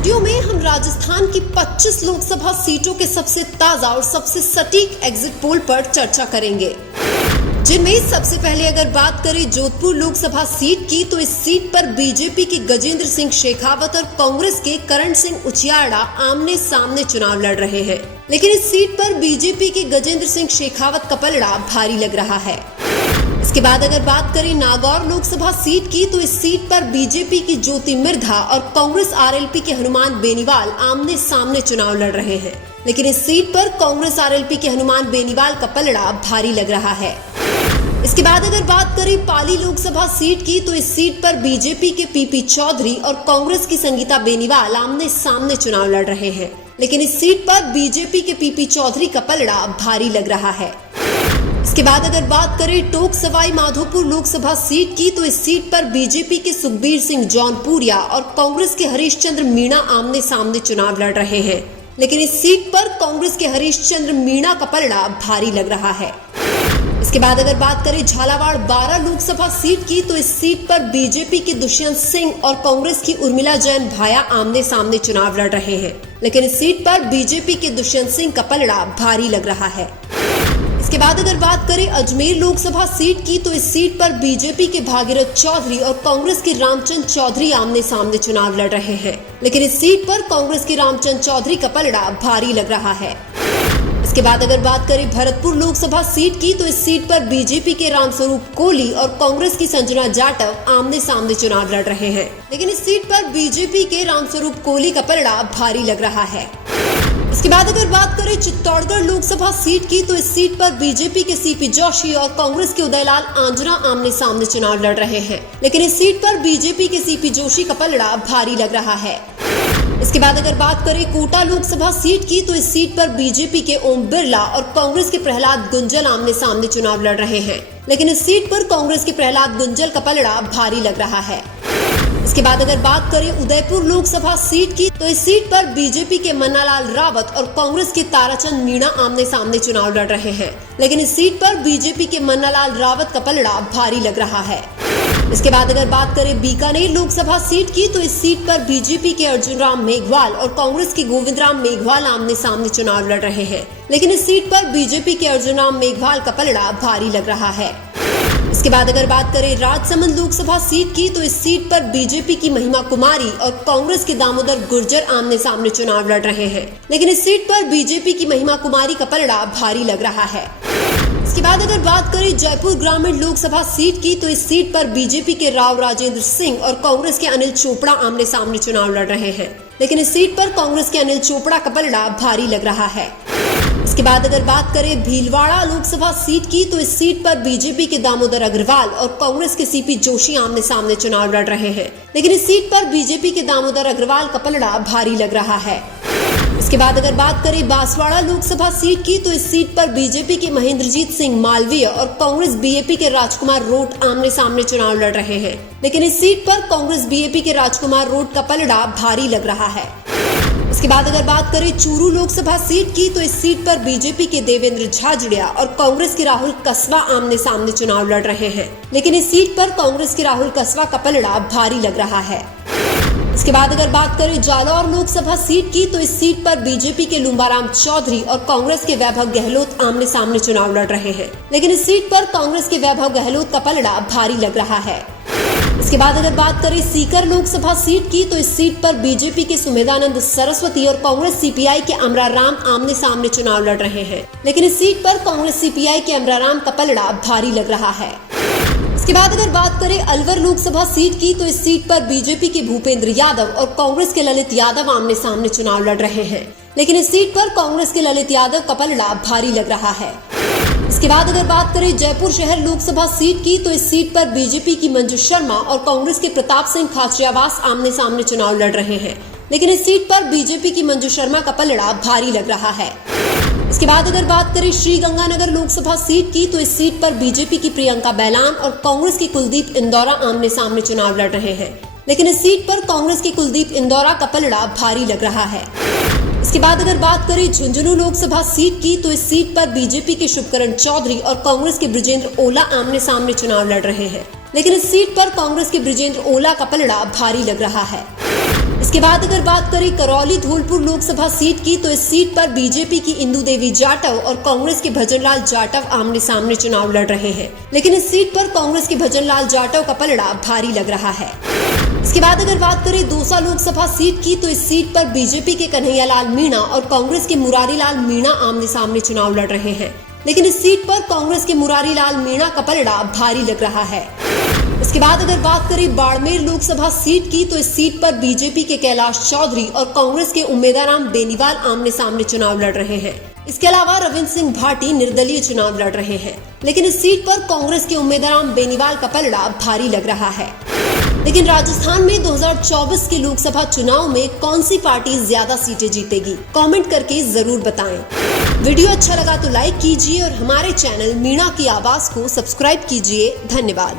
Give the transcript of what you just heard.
Video में हम राजस्थान की 25 लोकसभा सीटों के सबसे ताजा और सबसे सटीक एग्जिट पोल पर चर्चा करेंगे, जिनमें सबसे पहले अगर बात करें जोधपुर लोकसभा सीट की, तो इस सीट पर बीजेपी के गजेंद्र सिंह शेखावत और कांग्रेस के करण सिंह उचियाड़ा आमने सामने चुनाव लड़ रहे हैं। लेकिन इस सीट पर बीजेपी के गजेंद्र सिंह शेखावत का पलड़ा भारी लग रहा है। इसके बाद अगर बात करें नागौर लोकसभा सीट की, तो इस सीट पर बीजेपी की ज्योति मिर्धा और कांग्रेस आरएलपी के हनुमान बेनीवाल आमने सामने चुनाव लड़ रहे हैं। लेकिन इस सीट पर कांग्रेस आरएलपी के हनुमान बेनीवाल का पलड़ा भारी लग रहा है। इसके बाद अगर बात करें पाली लोकसभा सीट की, तो इस सीट पर बीजेपी के पीपी चौधरी और कांग्रेस की संगीता बेनीवाल आमने सामने चुनाव लड़ रहे हैं। लेकिन इस सीट पर बीजेपी के पीपी चौधरी का पलड़ा भारी लग रहा है। इसके बाद अगर बात करें टोंक सवाई माधोपुर लोकसभा सीट की, तो इस सीट पर बीजेपी के सुखबीर सिंह जौनपुरिया और कांग्रेस के हरीशचंद्र मीणा आमने सामने चुनाव लड़ रहे हैं। लेकिन इस सीट पर कांग्रेस के हरीशचंद्र मीणा का पलड़ा भारी लग रहा है। इसके बाद अगर बात करें झालावाड़ 12 लोकसभा सीट की, तो इस सीट पर बीजेपी के दुष्यंत सिंह और कांग्रेस की उर्मिला जैन भाया आमने सामने चुनाव लड़ रहे हैं। लेकिन इस सीट पर बीजेपी के दुष्यंत सिंह का पलड़ा भारी लग रहा है। इसके बाद अगर बात करें अजमेर लोकसभा सीट की, तो इस सीट पर बीजेपी के भागीरथ चौधरी और कांग्रेस के रामचंद्र चौधरी आमने सामने चुनाव लड़ रहे हैं। लेकिन इस सीट पर कांग्रेस के रामचंद्र चौधरी का पलड़ा भारी लग रहा है। इसके बाद अगर बात करें भरतपुर लोकसभा सीट की, तो इस सीट पर बीजेपी के रामस्वरूप कोहली और कांग्रेस की संजना जाटव आमने सामने चुनाव लड़ रहे हैं। लेकिन इस सीट पर बीजेपी के रामस्वरूप कोहली का पलड़ा भारी लग रहा है। इसके बाद अगर बात करें चित्तौड़गढ़ लोकसभा सीट की, तो इस सीट पर बीजेपी के सीपी जोशी और कांग्रेस के उदयलाल आंजना आमने सामने चुनाव लड़ रहे हैं। लेकिन इस सीट पर बीजेपी के सीपी जोशी का पलड़ा भारी लग रहा है। इसके बाद अगर बात करें कोटा लोकसभा सीट की, तो इस सीट पर बीजेपी के ओम बिरला और कांग्रेस के प्रहलाद गुंजल आमने सामने चुनाव लड़ रहे हैं। लेकिन इस सीट पर कांग्रेस के प्रहलाद गुंजल का पलड़ा भारी लग रहा है। इसके बाद अगर बात करें उदयपुर लोकसभा सीट की, तो इस सीट पर बीजेपी के मन्नालाल रावत और कांग्रेस के ताराचंद मीणा आमने सामने चुनाव लड़ रहे हैं। लेकिन इस सीट पर बीजेपी के मन्नालाल रावत का पलड़ा भारी लग रहा है। इसके बाद अगर बात करें बीकानेर लोकसभा सीट की, तो इस सीट पर बीजेपी के अर्जुन राम मेघवाल और कांग्रेस के गोविंद राम मेघवाल आमने सामने चुनाव लड़ रहे हैं। लेकिन इस सीट पर बीजेपी के अर्जुन राम मेघवाल का पलड़ा भारी लग रहा है। इसके बाद अगर बात करें राजसमंद लोकसभा सीट की, तो इस सीट पर बीजेपी की महिमा कुमारी और कांग्रेस के दामोदर गुर्जर आमने सामने चुनाव लड़ रहे हैं। लेकिन इस सीट पर बीजेपी की महिमा कुमारी का पलड़ा भारी लग रहा है। इसके बाद अगर बात करें जयपुर ग्रामीण लोकसभा सीट की, तो इस सीट पर बीजेपी के राव राजेंद्र सिंह और कांग्रेस के अनिल चोपड़ा आमने सामने चुनाव लड़ रहे हैं। लेकिन इस सीट पर कांग्रेस के अनिल चोपड़ा का पलड़ा भारी लग रहा है। इसके बाद अगर बात करें भीलवाड़ा लोकसभा सीट की, तो इस सीट पर बीजेपी के दामोदर अग्रवाल और कांग्रेस के सीपी जोशी आमने सामने चुनाव लड़ रहे हैं। लेकिन इस सीट पर बीजेपी के दामोदर अग्रवाल का पलड़ा भारी लग रहा है। इसके बाद अगर बात करें बांसवाड़ा लोकसभा सीट की, तो इस सीट पर बीजेपी के महेंद्रजीत सिंह मालवीय और कांग्रेस बीएपी के राजकुमार रोट आमने सामने चुनाव लड़ रहे हैं। लेकिन इस सीट पर कांग्रेस बीएपी के राजकुमार रोट का पलड़ा भारी लग रहा है। इसके बाद अगर बात करें चूरू लोकसभा सीट की, तो इस सीट पर बीजेपी के देवेंद्र झाझड़िया और कांग्रेस के राहुल कसवा आमने सामने चुनाव लड़ रहे हैं। लेकिन इस सीट पर कांग्रेस के राहुल कसवा का पलड़ा भारी लग रहा है। इसके बाद अगर बात करें जालौर लोकसभा सीट की, तो इस सीट पर बीजेपी के लुम्बाराम चौधरी और कांग्रेस के वैभव गहलोत आमने सामने चुनाव लड़ रहे हैं। लेकिन इस सीट पर कांग्रेस के वैभव गहलोत का पलड़ा भारी लग रहा है। इसके बाद अगर बात करें सीकर लोकसभा सीट की, तो इस सीट पर बीजेपी के सुमेधानंद सरस्वती और कांग्रेस सीपीआई के अमराराम आमने सामने चुनाव लड़ रहे हैं। लेकिन इस सीट पर कांग्रेस सीपीआई के अमराराम का पलड़ा भारी लग रहा है। इसके बाद अगर बात करें अलवर लोकसभा सीट की, तो इस सीट पर बीजेपी के भूपेंद्र यादव और कांग्रेस के ललित यादव आमने सामने चुनाव लड़ रहे हैं। लेकिन इस सीट पर कांग्रेस के ललित यादव का पलड़ा भारी लग रहा है। इसके बाद अगर बात करें जयपुर शहर लोकसभा सीट की, तो इस सीट पर बीजेपी की मंजू शर्मा और कांग्रेस के प्रताप सिंह खाचरियावास आमने सामने चुनाव लड़ रहे हैं। लेकिन इस सीट पर बीजेपी की मंजू शर्मा का पलड़ा भारी लग रहा है। इसके बाद अगर बात करें श्रीगंगानगर लोकसभा सीट की, तो इस सीट पर बीजेपी की प्रियंका बैलान और कांग्रेस के कुलदीप इंदौरा आमने सामने चुनाव लड़ रहे हैं। लेकिन इस सीट पर कांग्रेस के कुलदीप इंदौरा का पलड़ा भारी लग रहा है। इसके बाद अगर बात करें झुंझुनू लोकसभा सीट की, तो इस सीट पर बीजेपी के शुभकरण चौधरी और कांग्रेस के ब्रिजेंद्र ओला आमने सामने चुनाव लड़ रहे हैं। लेकिन इस सीट पर कांग्रेस के ब्रिजेंद्र ओला का पलड़ा भारी लग रहा है। इसके बाद अगर बात करें करौली धौलपुर लोकसभा सीट की, तो इस सीट पर बीजेपी की इंदु देवी जाटव और कांग्रेस के भजनलाल जाटव आमने सामने चुनाव लड़ रहे हैं। लेकिन इस सीट पर कांग्रेस के भजनलाल जाटव का पलड़ा भारी लग रहा है। इसके बाद अगर बात करें दौसा लोकसभा सीट की, तो इस सीट पर बीजेपी के कन्हैयालाल मीणा और कांग्रेस के मुरारीलाल मीणा आमने सामने चुनाव लड़ रहे हैं। लेकिन इस सीट पर कांग्रेस के मुरारीलाल मीणा का पलड़ा भारी लग रहा है। इसके बाद अगर बात करें बाड़मेर लोकसभा सीट की, तो इस सीट पर बीजेपी के कैलाश चौधरी और कांग्रेस के उम्मेदवार बेनीवाल आमने सामने चुनाव लड़ रहे हैं। इसके अलावा रविंद्र सिंह भाटी निर्दलीय चुनाव लड़ रहे हैं। लेकिन इस सीट पर कांग्रेस के उम्मीदवार बेनीवाल का पलड़ा भारी लग रहा है। लेकिन राजस्थान में 2024 के लोकसभा चुनाव में कौन सी पार्टी ज्यादा सीटें जीतेगी, कमेंट करके जरूर बताएं। वीडियो अच्छा लगा तो लाइक कीजिए और हमारे चैनल मीणा की आवाज को सब्सक्राइब कीजिए। धन्यवाद।